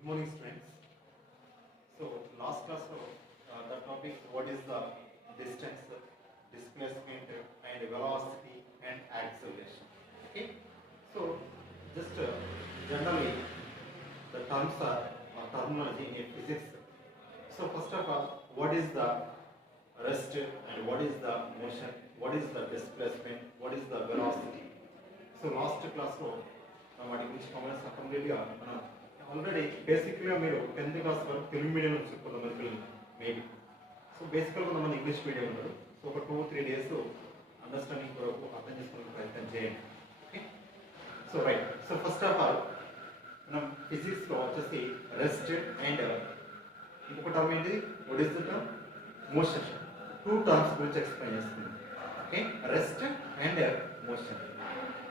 Good morning, students. So, last class, the topic what is the distance, displacement, and velocity and acceleration. Okay. So, just generally, the terms are terminology in physics. So, first of all, what is the rest and what is the motion? What is the displacement? What is the velocity? So, last class, వాటి గురించి comments కంప్లీట్గా మనం already బేసిక్గా మీరు 10th class వరకు Telugu medium నుంచి కొంతమంది పిల్లలు మేబీ సో బేసిక్గా కొంతమంది ఇంగ్లీష్ మీడియం ఉన్నారు సో ఒక 2-3 డేస్ అండర్స్టాండింగ్ కొరకు అర్థం చేసుకునే ప్రయత్నం చేయండి okay so right so first of all మనం ఫిజిక్స్లో వచ్చేసి రెస్ట్ అండ్ ఇంకొక టర్మ్ ఏంటి what is the term motion 2 terms గురించి ఎక్స్ప్లెయిన్ చేస్తుంది okay rest and motion.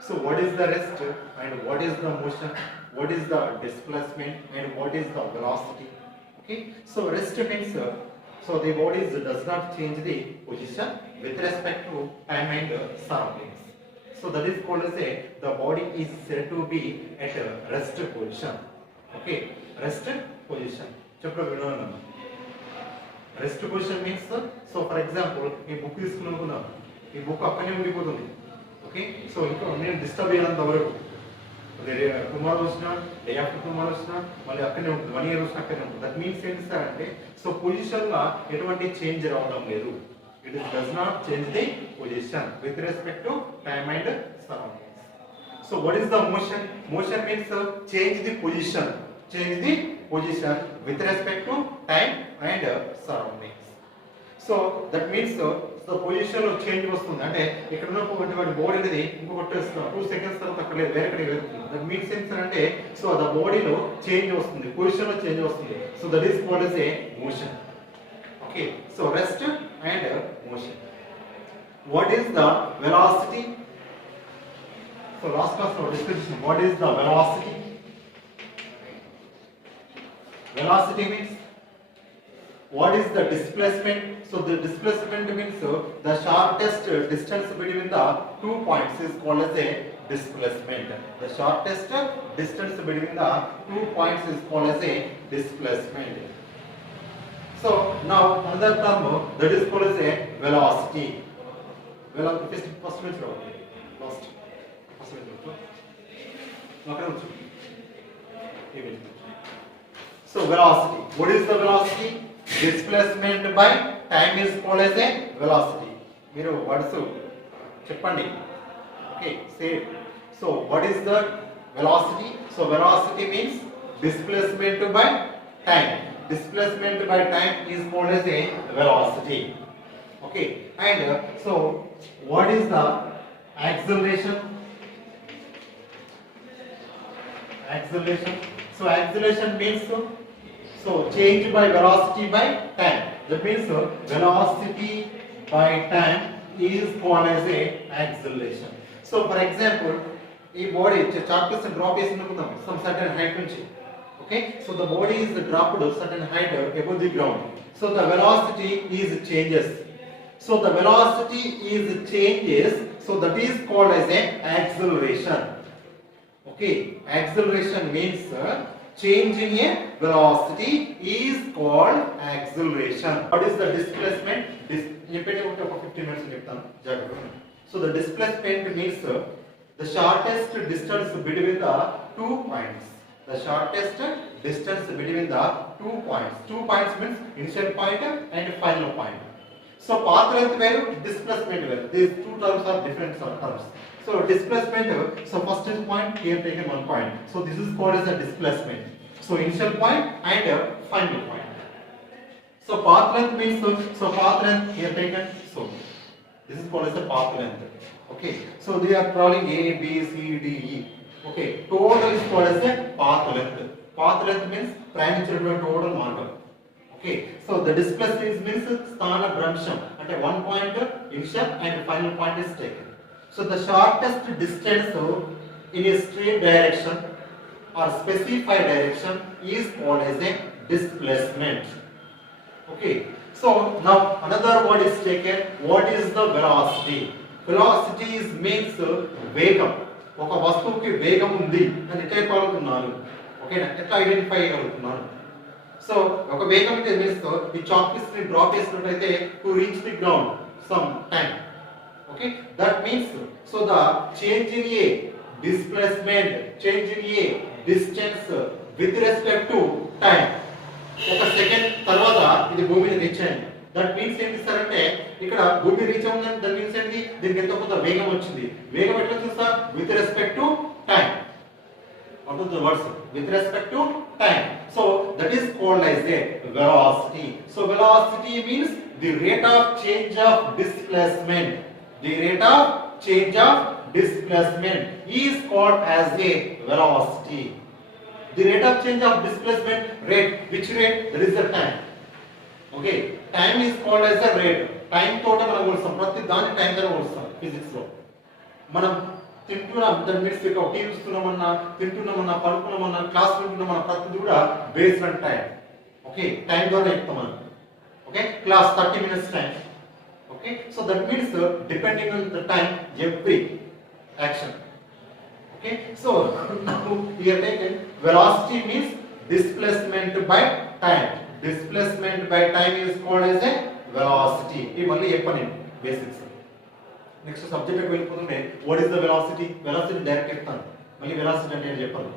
So what is the rest and what is the motion, what is the displacement and what is the velocity? Okay, so rest means so the body does not change the position with respect to time and surroundings. So that is called as the body is said to be at a rest position. Okay, rest position. Chapter rest position means so for example ఈ book తీసుకున్నాం ఈ book అక్కడనే ఉండిపోతుంది okay so ఇంకా నేను disturb చేయనంత వరకు tomorrow వచ్చినా day after tomorrow వచ్చినా మళ్ళీ అక్కడనే ఉంటుంది 1 ఇయర్ వచ్చినా అక్కడనే ఉంటుంది దట్ మీన్స్ ఏంటి సార్ అంటే సో పొజిషన్లో ఎటువంటి చేంజ్ రావడం లేదు it does not change the position with respect to time and surroundings. So what is the motion motion means change the position with respect to time and surroundings. So that means so position లో change వస్తుంది అంటే ఇక్కడ ఉన్నటువంటి body అనేది ఇంకొకటి 2 seconds తర్వాత అక్కడ వేరే కడికి వెళ్తుంది దట్ మీన్స్ ఏంటంటే సో ద బాడీలో చేంజ్ వస్తుంది పొజిషన్ లో చేంజ్ వస్తుంది so that is called as a motion. Okay so rest and motion. What is the velocity? So last class లో డిస్కస్ చేసాం what is the velocity. Velocity means what is the displacement? So the displacement means the shortest distance between the 2 points is called as a displacement. The shortest distance between the 2 points is called as a displacement. So now another term that is called as a velocity. Velocity first minute last first minute so velocity. What is the velocity? Displacement by time is called as a velocity. మీరు words చెప్పండి okay say so what is the velocity? So velocity means displacement by time. Displacement by time is called as a velocity. Okay, and so what is the acceleration? Acceleration. So acceleration means so change by velocity by time. That means velocity by time is called as a acceleration. So for example, a body charges and drop is some certain height nunchi. Okay, so the body is dropped to certain height above the ground. So the velocity is changes. So the velocity is changes. So that is called as a acceleration. Okay, acceleration means change in a velocity is called acceleration. What is the displacement? Repeat over 15 minutes. So the displacement means the shortest distance between the 2 points. The shortest distance between the 2 points. 2 points means initial point and final point. So path length value, displacement value. These 2 terms are different terms. So displacement, so first is point, here taken 1 point. So this is called as a displacement. So initial point and final point. So path length means so path length here taken. So this is called as the path length. Okay. So they are traveling A, B, C, D, E. Okay. Total is called as the path length. Path length means ప్రయాణించినటువంటి total మార్గం. Okay. So the displacement means స్థాన భ్రంశం అంటే 1 point initial and final point is taken. So the shortest distance in a straight direction or specified direction is called as a displacement. Okay, so now another word is taken. What is the velocity? Velocity is means వేగం. ఒక వస్తువుకి వేగం ఉంది అని ఎట్లా పాల్గొన్నారు ఓకేనా? ఎట్లా ఐడెంటిఫై చేయగలుగుతున్నాను? సో ఒక వేగం మీన్స్ ఈ చాక్ పీస్ ని డ్రాప్ చేసినట్లయితే to reach the ground some time. Okay, that means so the change in a displacement, change in a distance with respect to time. ఒక సెకండ్ తర్వాత ఇది భూమిని రీచ్ అయింది. దట్ మీన్స్ ఏంటి sir అంటే ఇక్కడ భూమి రీచ్ అవుతుందని దట్ మీన్స్ ఏంటి, దీనికి ఎంతో కొంత వేగం వచ్చింది. వేగం ఎట్లా చూస్తా? With respect to time. What is the words? With respect to time. So that is called as a velocity. So velocity means the rate of change of displacement. The rate of change of displacement is called as a velocity. The rate of change of displacement rate, which rate? That is the time. Okay, time is called as a rate. Time తోట మనం కొలుస్తాం, ప్రతి దాని time తో కొలుస్తాం physics లో. మనం తింటున్నాం, దాని means ఇక టీవీ చూస్తున్నామన్నా, తింటున్నామన్నా, పడుకున్నామన్నా, క్లాస్ వింటున్నామన్నా, ప్రతిది కూడా based on time. Okay, time ద్వారా చెప్తాం మనం. Okay, class 30 minutes time. Okay, so that means depending on the time every action. Okay, so now here taken velocity means displacement by time. Displacement by time is called as a velocity. ఇది మళ్ళీ చెప్పండి basics. Next subject వెళ్ళిపోతుంటే what is the velocity? Velocity direct చెప్తాను, మళ్ళీ velocity అంటే నేను చెప్పాను.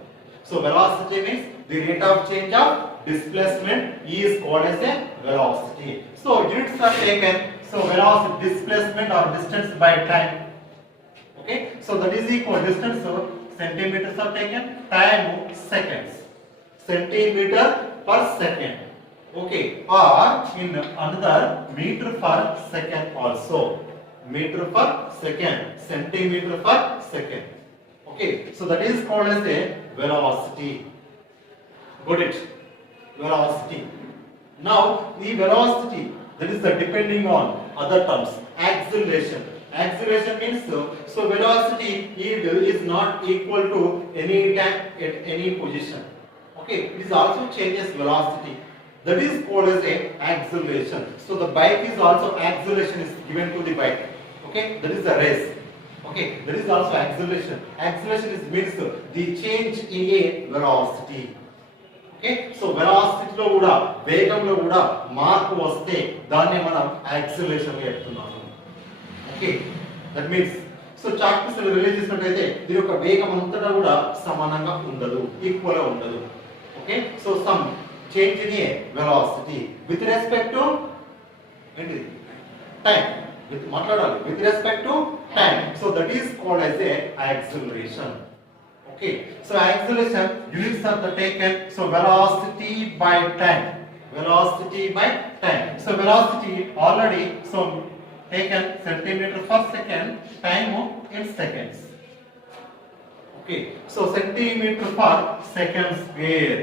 So velocity means the rate of change of displacement is called as a velocity. So units are taken. So velocity displacement or distance by time. Okay, so that is equal distance, so centimeters are taken, time seconds, centimeter per second. Okay, or in another meter per second also. Meter per second, centimeter per second. Okay, so that is called as a velocity. Got it? Velocity. Now the velocity, that is the depending on other terms. Acceleration. Acceleration means so velocity is not equal to any time at any position. Okay, it is also changes velocity. That is called as a acceleration. So the bike is also acceleration is given to the bike. Okay, that is the race. Okay, that is also acceleration. Acceleration is means the change in a velocity. Okay, so velocity లో కూడా వేగంలో కూడా మార్పు వస్తే దాన్ని మనం acceleration గా చెప్తున్నాము. Okay, that means so chalk piece release చేసినట్లయితే దీని యొక్క వేగం అంతటా కూడా సమానంగా ఉండదు, ఈక్వల్ గా ఉండదు. Okay, so some change in a velocity with respect to ఏంటి టైం. విత్ మాట్లాడాలి with respect to time. So that is called as a acceleration. Okay, so acceleration units are the taken. So velocity by time. Velocity by time. So velocity already so taken centimeter per second, time in seconds. Okay, so centimeter per second square.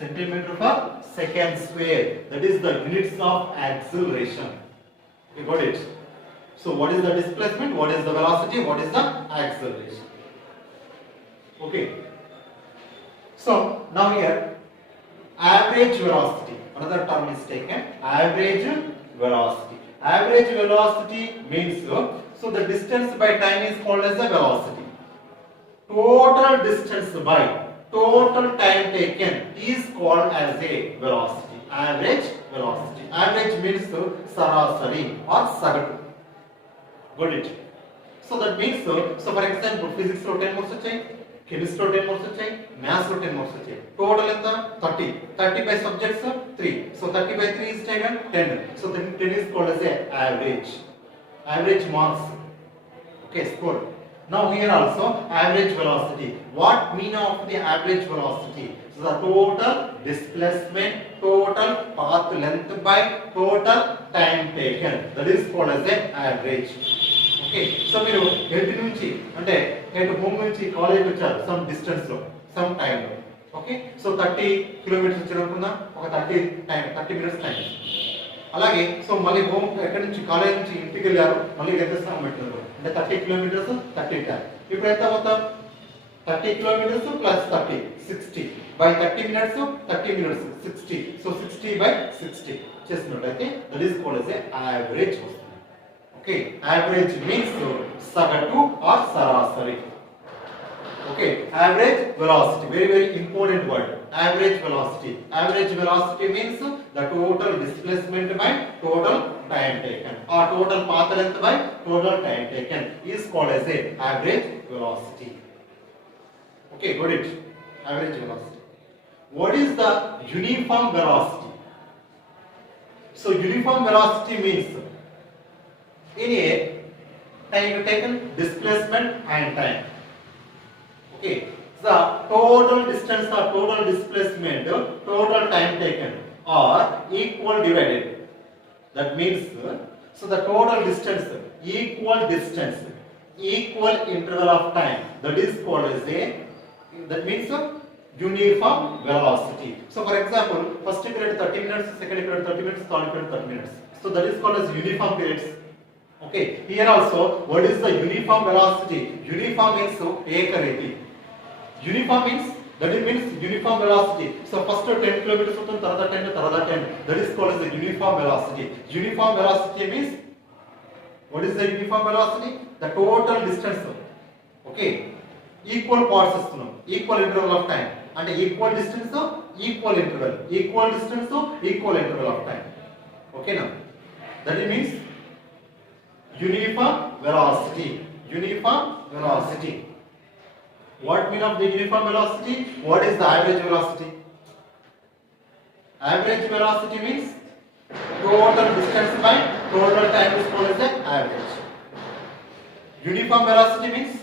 Centimeter per second square. That is the units of acceleration. You got it? So what is the displacement? What is the velocity? What is the acceleration? Okay. So now here average velocity. Another term is taken. Average velocity. Average velocity means so the distance by time is called as the velocity. Total distance by total time taken is called as a velocity. Average velocity. Average means sarasari or sagatu. Got it? So that means so for example physics lo 10 marks వచ్చాయి, chemistry లో 10 marks వచ్చాయి, maths లో 10 marks వచ్చాయి. Total ఎంత 30. 30 by subjects 3. So 30 by 3 is taken 10. So then 10 is called as a average. Average marks. Okay, score. Now here also average velocity. What mean of the average velocity? So the total displacement, total path length by total time taken. That is called as a average. Okay, so మీరు ఎటు నుంచి అంటే ఎటు home నుంచి college వచ్చారు some distance లో some time లో. Okay, so 30 kilometres వచ్చారనుకుందాం, ఒక 30 మినిట్స్ టైం. అలాగే సో మళ్ళీ హోమ్ ఎక్కడి నుంచి కాలేజ్ నుంచి ఇంటికి వెళ్ళారు, మళ్ళీ ఎంత సమయం పెట్టినారు అంటే 30 కిలోమీటర్స్ 30 టైం. ఇప్పుడు ఎంత మొత్తం 30 kilometers plus 30 60 by 30 minutes 60. So 60 by 60 చేసినట్లయితే that is called as a average. Okay, average means sagatu or sarasari. Okay, average velocity, very important word. Average velocity. Average velocity means the total displacement by total time taken, or total path length by total time taken is called as a average velocity. Okay, got it. Average velocity. What is the uniform velocity? So uniform velocity means in a time taken, displacement and time. Okay, the total distance or total displacement, total time taken are equal divided. That means, so the total distance, equal interval of time. That is called as a, that means uniform velocity. So for example, first period 30 minutes, second period 30 minutes, third period 30 minutes. So that is called as uniform periods. Okay, here also, what is the uniform velocity? Uniform means ekareti. Uniform means, that it means uniform velocity. So first 10 kilometers, tarada 10, tarada 10. That is called as the uniform velocity. Uniform velocity means, what is the uniform velocity? The total distance. Okay, equal parts, equal interval of time, and equal distance, equal interval, equal distance, equal interval of time. Okay, now that it means uniform velocity. Uniform velocity. What mean of the uniform velocity? What is the average velocity? Average velocity means total distance by total time is called as the average. Uniform velocity means,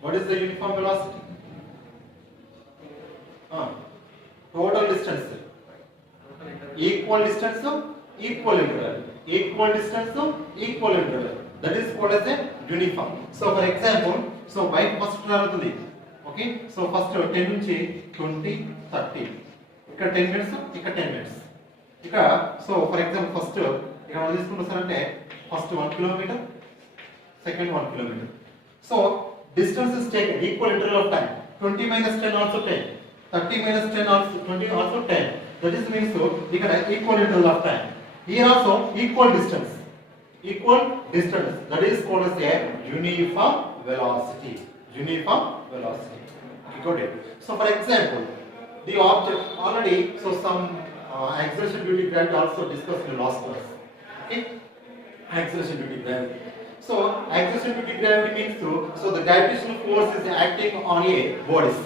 what is the uniform velocity? Total distance, equal distance, equal interval, equal distance, equal interval. That is called as a uniform. So for example, so bike first travel. Okay, so first 10 నుంచి 20, 30. ఇక్కడ 10 minutes, ఇక్కడ 10 minutes. ఇక్కడ so for example first ఇక్కడ మనం తీసుకుంటారంటే first 1 kilometer, second 1 kilometer. So distance is taken equal interval of time. 20 minus 10 also 10. 30 minus 10 also 20 also 10. That is means so ఇక్కడ equal interval of time. Here also equal distance. Equal distance, that is called as a uniform velocity. Uniform velocity. Okay, got it. So for example, the object already, so some acceleration due to gravity also discussed in the last class. Okay, acceleration due to gravity. So acceleration due to gravity means so the gravitational force is acting on a bodies.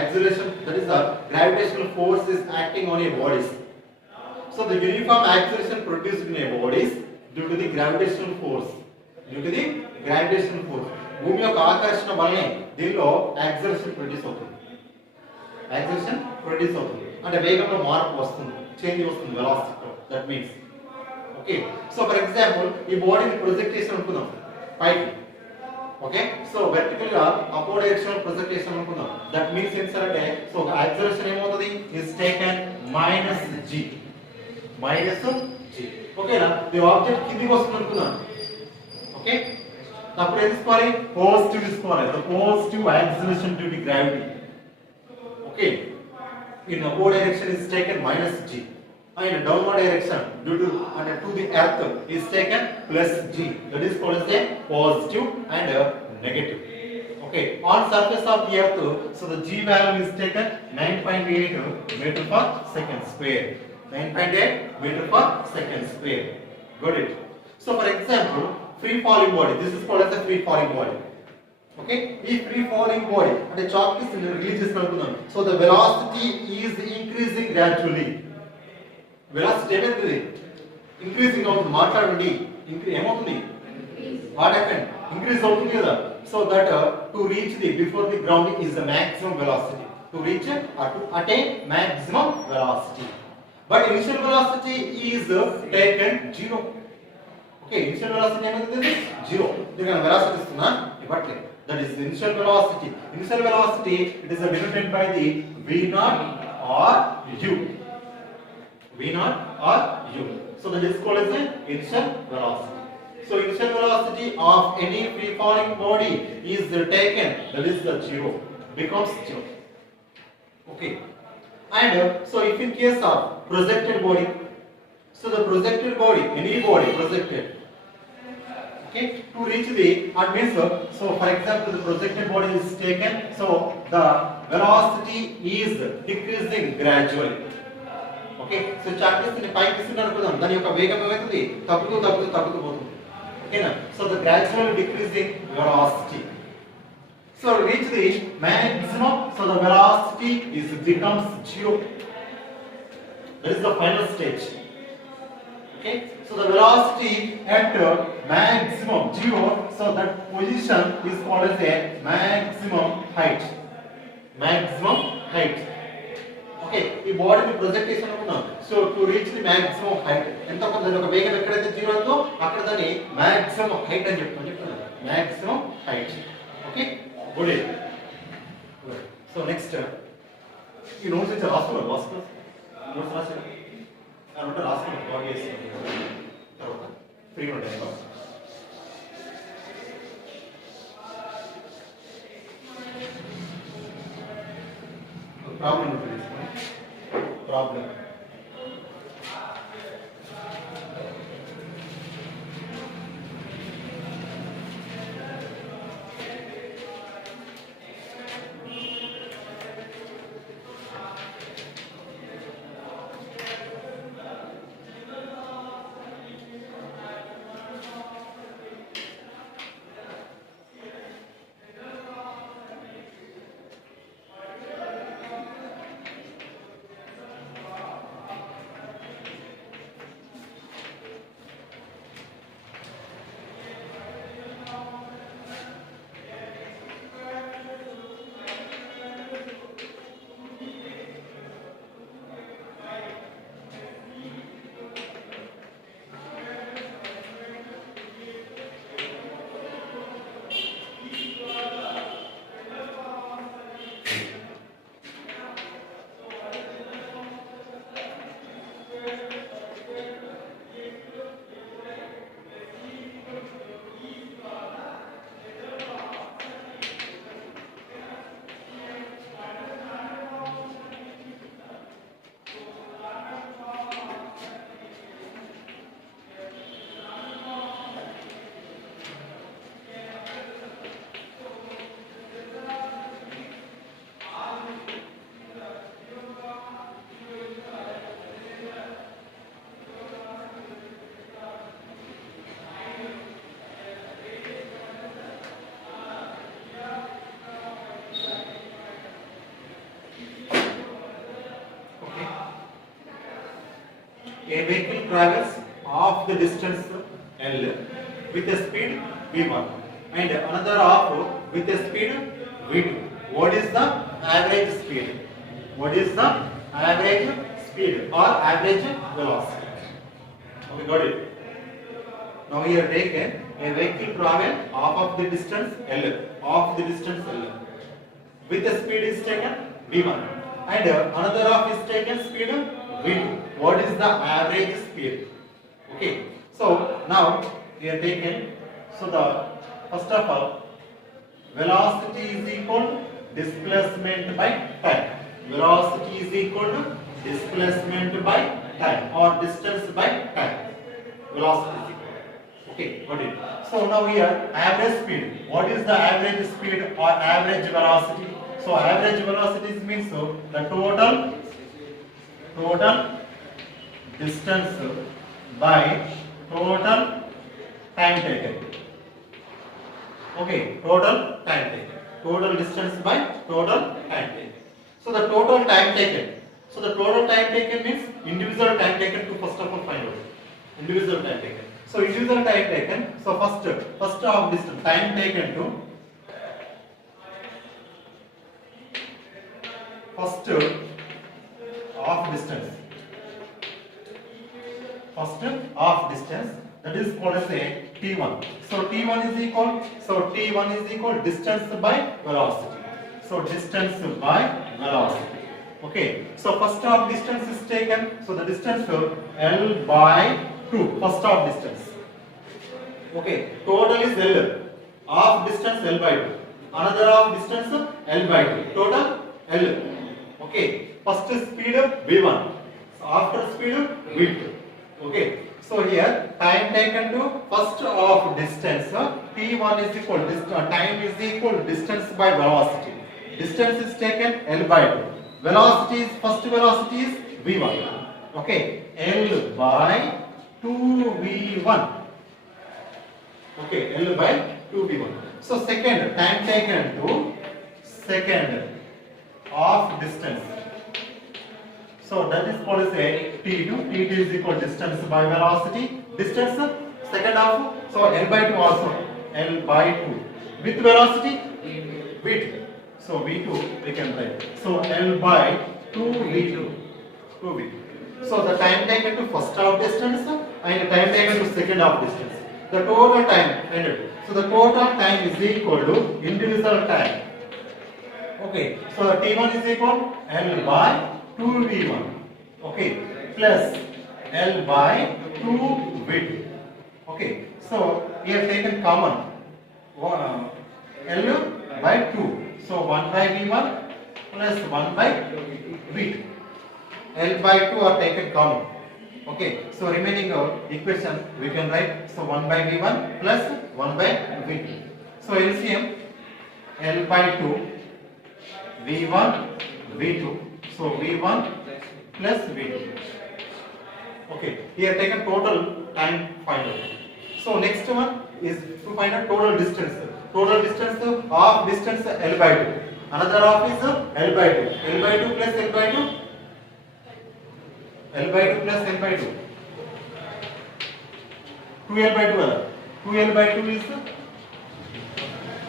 Acceleration, that is the gravitational force is acting on a bodies. So the uniform acceleration produced in a bodies due to the gravitational force. Due to the gravitational force. భూమి యొక్క ఆకర్షణ వల్లనే దీనిలో acceleration produce అవుతుంది. Acceleration produce అవుతుంది అంటే వేగంలో మార్పు వస్తుంది, చేంజ్ వస్తుంది వెలాసిటీలో. That means okay. So for example ఈ బాడీని ప్రొజెక్ట్ చేసి అనుకుందాం పైకి. ఓకే, సో వెర్టికల్ గా అప్వర్డ్ డైరెక్షన్ ప్రొజెక్ట్ చేసి అనుకుందాం. దట్ మీన్స్ ఏంటి సార్ అంటే సో యాక్సిలరేషన్ ఏమవుతుంది ఇస్ టేకెన్ -g. -g. ఓకేనా, ది ఆబ్జెక్ట్ కిందికి వస్తుంది అనుకుందాం. ఓకే, అప్పుడు ఏం తీసుకోవాలి? పాజిటివ్ తీసుకోవాలి. The positive acceleration due to gravity. Okay, in upward direction is taken -g and downward direction due to to the earth is taken +g. That is called as a positive and negative. Okay, on surface of the earth, so the g value is taken 9.8 meter per second square. 9.8 meter per second square. Got it? So for example, free falling body. This is called as a free falling body. Okay, ఈ free falling body అంటే chalk కి release చేస్తున్నట్టున్నాం. So the velocity is increasing gradually. Velocity ఏమవుతుంది? Increasing అవుతుంది. మాట్లాడండి, ఏమవుతుంది? What happen? Increase అవుతుంది కదా. So that to reach the before the ground is the maximum velocity. To reach to attain maximum velocity. But initial velocity is taken 0. Okay, initial velocity ఏమవుతుంది? 0. దీనికి velocity ఇస్తున్నా ఇవ్వట్లేదు. That is the initial velocity. Initial velocity, it is denoted by the v0 or u. v0 or u. So that is called as the initial velocity. So initial velocity of any free falling body is taken, that is the 0, becomes 0. Okay. And so if in case of projected body, so the projected body, any body projected, Okay, to reach the means so for example the projected body is taken, so the velocity is decreasing gradually. Okay, so charges ని పైకి తీసుకుని అనుకుందాం, దాని యొక్క వేగం ఏమవుతుంది, తగ్గుతూ పోతుంది. ఓకేనా, so the gradual decreasing velocity, so reach the maximum, so the velocity is becomes zero. That is the final stage. Okay, so the velocity at maximum zero, so that position is called as a maximum height. Maximum height. Okay, ఈ బాడీని project చేసి అనుకున్నాం, so to reach the maximum height ఎంత కొంత ఒక వేగం ఎక్కడైతే zero ఉందో అక్కడ దాన్ని మాక్సిమం హైట్ అని చెప్తున్నాను. Maximum height. Okay, good. So next ఈ నోట్స్ ఇచ్చి రాసుకున్నారు, నోట్స్ రాసారు అనమాట, రాసుకున్నారు బాగా చేస్తున్నారు. తర్వాత ఫ్రీ ఉంటాయి ప్రాబ్లం ఉంటుంది. Problem a vehicle travels half the distance L with a speed v1 and another half with a speed v2. What is the average speed? What is the average speed or average velocity? Okay, got it. Now here taken a vehicle travel half of the distance L, with the speed is taken v1 and another half is taken speed v2. What is the average speed? Okay, so now we are taken, so the first of all velocity is equal to displacement by time. Velocity is equal to displacement by time or distance by time. Velocity is equal. Okay, got it. So now here average speed. What is the average speed or average velocity? So average velocity means the total distance by total time taken. Okay, total time taken. Total distance by total time taken. So the total time taken. So the total time taken means individual time taken to first of all find out. Individual time taken. So individual time taken. So first of distance time taken to first of distance. First of distance, that is called as a t1. So t1 is equal distance by velocity. So distance by velocity. Okay, so first of distance is taken, so the distance L by 2, first of distance. Okay, total is L, half distance L by 2, another half distance L by 2, total L. Okay, first speed v1, so after speed v2. Okay, so here time taken to first of distance, t1 is equal time is equal distance by velocity. Distance is taken L by 2. Velocity is first velocity is v1. Okay, L by 2v1. Okay, L by 2v1. So second time taken to second of distance. So that is called as a t2. T2 is equal distance by velocity. Distance second half. So L by 2 also. L by 2 with velocity v2. So v2 we can write. So L by 2v2. 2v2. So the time taken to first half distance and the time taken to second half distance. The total time ended. So the total time is equal to individual time. Okay. So t1 is equal L by 2v1. Okay. Plus L by 2v2. Okay. So we have taken common L by 2. So 1 by v1 plus 1 by v2. L by 2 are taken common. Okay. So remaining equation we can write. So 1 by v1 plus 1 by v2. So LCM L by 2 v1 v2. So v1 plus v2. Okay. Here taken total time find out. So next one is to find out total distance. Total distance of distance L by 2. Another of is L by 2. L by 2 plus L by 2. L by 2 plus L by 2. 2L by 2. 2L by 2 is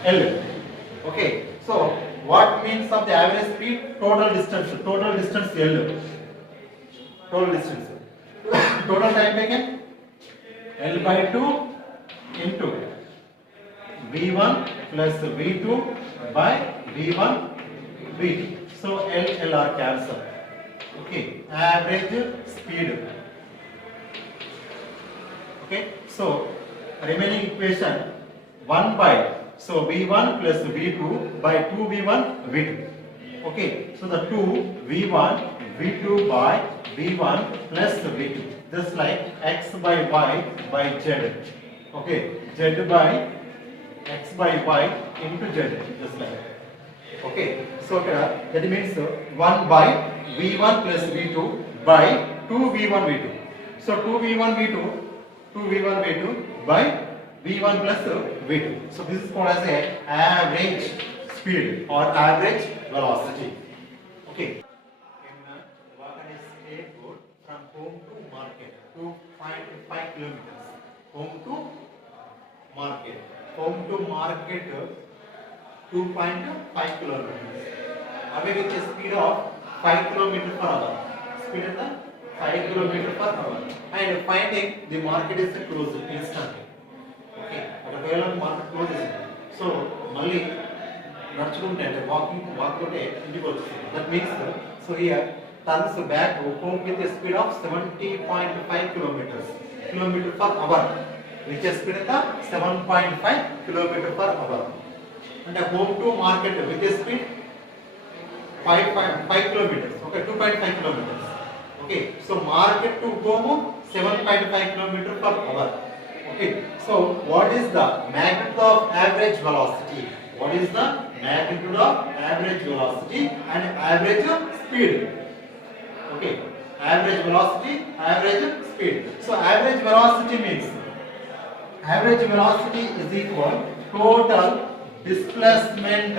L. Okay. So what means of the average speed? Total distance. Total distance L. Total distance. Total time taken L by 2 into v1 plus v2 by v1 v2. So L are cancel. Okay, average speed. Okay, so remaining equation 1 by, so v1 plus v2 by 2v1 v2. Okay, so the 2 v1 v2 by v1 plus v2, just like x by y by z. Okay, z by x by y into z, just like that. Okay, so that means 1 by v1 plus v2 by 2v1 v2. So 2v1 v2 by v1 plus v2. So this is called as a average speed or average velocity. Okay. In Vakanese airport, from home to market, 2.5 kilometers. Home to market. Home to market 2.5 kilometers. Away with a speed of 5 kilometers per hour. Speed is 5 kilometers per hour. And finding the market is closed instantly. Okay. At market closes. So, Mali, walking into that means, so here turns back home with a speed of 70.5 kilometers per hour. Which is speed of 7.5 kilometers per hour. And home to market with a speed 5 kilometers. Okay, 2.5 kilometers. Okay, so market to home 7.5 kilometers per hour. Okay, so what is the magnitude of average velocity? What is the magnitude of average velocity and average speed? Okay, average velocity, average speed. So average velocity means average velocity is equal total displacement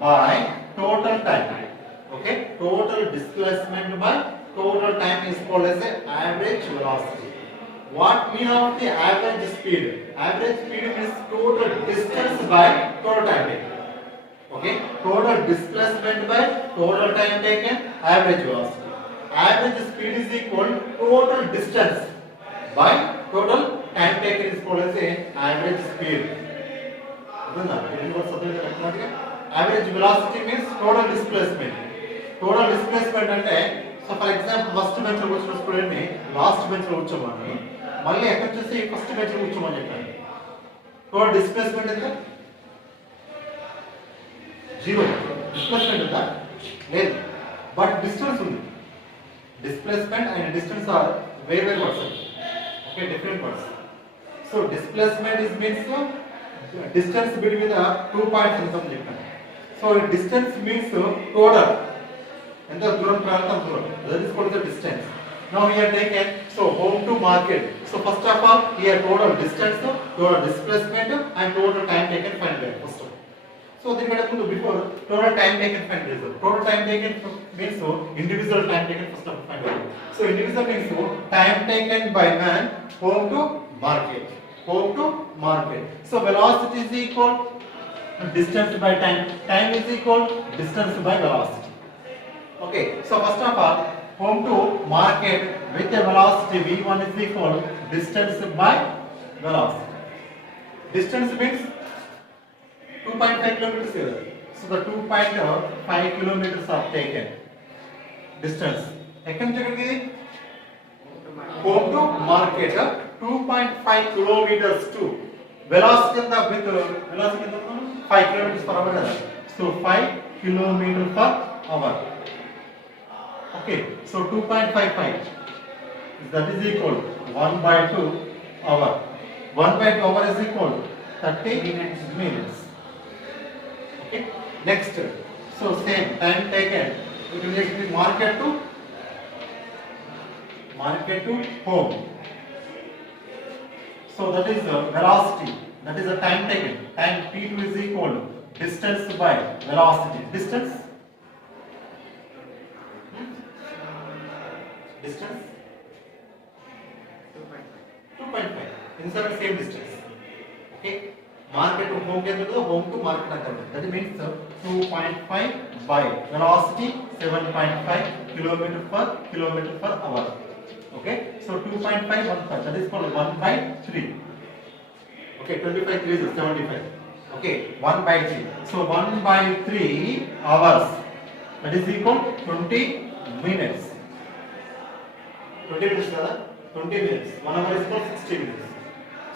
by total time. Okay, total displacement by total time is called as the average velocity. What mean of the average speed? Average speed means total distance by total time taken. Okay, total displacement by total time taken, average velocity. Average speed is equal total distance by total time taken is called as the average speed. Average velocity means total displacement. Total displacement అంటే so for example first bench లో కూర్చున్న student ని last bench లో కూర్చోమని మళ్ళీ ఎక్కడ చూసి first bench లో కూర్చోమని చెప్పాను. టోటల్ డిస్ప్లేస్మెంట్ ఎంత? 0. డిస్ప్లేస్మెంట్ ఉందా? లేదు. బట్ డిస్టెన్స్ ఉంది. Displacement and distance are very words. Okay, different words. So displacement is means distance between the 2 points in some different. So distance means total. And the duram pratham duram. That is called the distance. Now we are taken so home to market. So first of all here total distance, total displacement and total time taken find out first of all. So then before total time taken find result. Total time taken means individual time taken first of all find out. So individual means time taken by man home to market. Home to market. So velocity is equal distance by time. Time is equal distance by velocity. Okay, so first of all, home to market with a velocity v1 is equal distance by velocity. Distance means 2.5 kilometers here. So the 2.5 kilometers are taken. Distance. Second home to market 2.5 kilometers to velocity in the with velocity in the 5 kilometers per hour. So 5 kilometers per hour. Okay, so 2.55 that is equal 1 by 2 hour. 1 by 2 hour is equal 30 minutes. Okay, next. So same time taken. It will be market to home. So that is velocity. That is the time taken. Time t2 is equal distance by velocity. Distance. Distance 2.5 inside the same distance. Okay, market to home home to market that means 2.5 by velocity 7.5 kilometer per hour. Okay, so 2.5 that is called 1 by 3. Okay, 25 3 is 75. Okay, 1 by 3. So 1 by 3 hours that is equal 20 minutes. 20 minutes, 20 minutes. 1 hour is equal 60 minutes.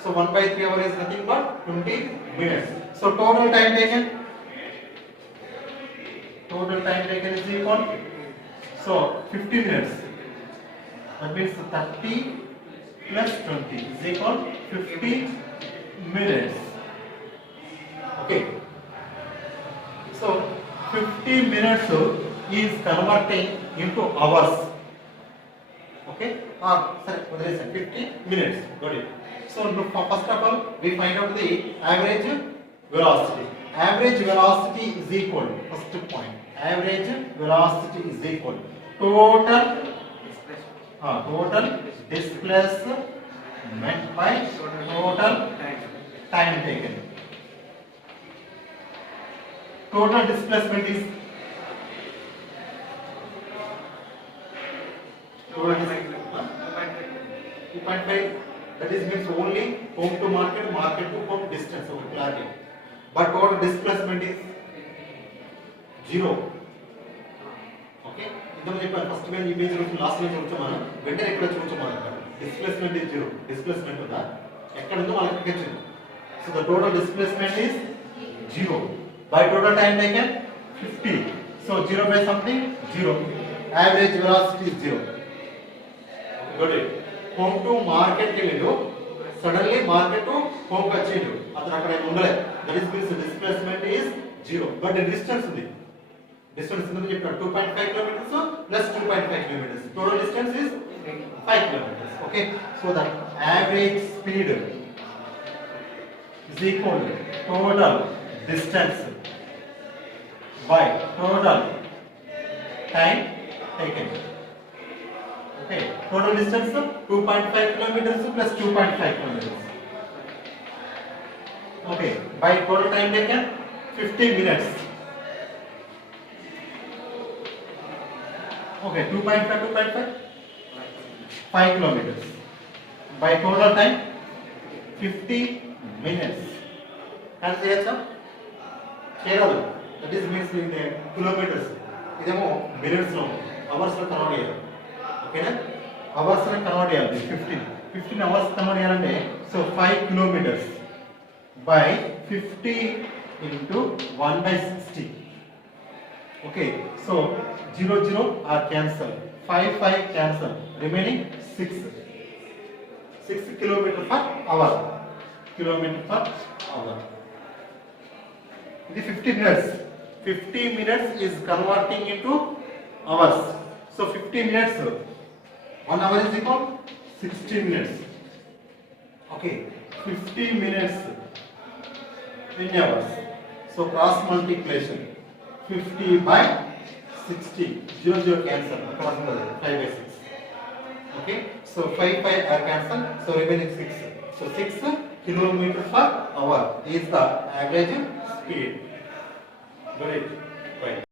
So 1 by 3 hour is nothing but 20 minutes. So total time taken is equal. So 50 minutes. That means 30 plus 20 is equal 50 minutes. Okay. So 50 minutes is converting into hours. Okay, sorry, 50 minutes. Got it. So first of all, we find out the average velocity. Average velocity is equal. First point. Average velocity is equal. Total displacement by total time taken. Total displacement is 2.5. That is means only home to market, market to home distance of clarity. But total displacement is 0. Okay. First image last image displacement is 0. Displacement so the total displacement is 0. By total time taken 50. So 0 by something 0. Average velocity is 0. Got it. Home to market suddenly market to home ka change that is means displacement is 0 but the distance is 2.5 kilometers plus 2.5 kilometers. Total distance is 5 kilometers. Okay, so the average speed is equal to total distance by total time taken. Okay, total distance 2.5 kilometers plus 2.5 kilometers. Okay, by total time taken 50 minutes. Okay, 2.5 5 kilometers. By total time 50 minutes. And say that is means in kilometers. Minutes hours convert. Okay, hours convert 15 hours convert. So 5 kilometers by 50 into 1 by 60. Okay, so 0 are cancelled. 5 cancel. Remaining 6. 6 kilometer per hour. Kilometer per hour. The 50 minutes. 50 minutes is converting into hours. So 50 minutes. 1 hour is equal 60 minutes. Okay. 50 minutes in hours. So cross multiplication. 50 by 60. 0 cancel. 5 by 6. Okay. So 5 are cancelled. So remaining 6. So 6 kilometer per hour is the average speed. Got it? Right.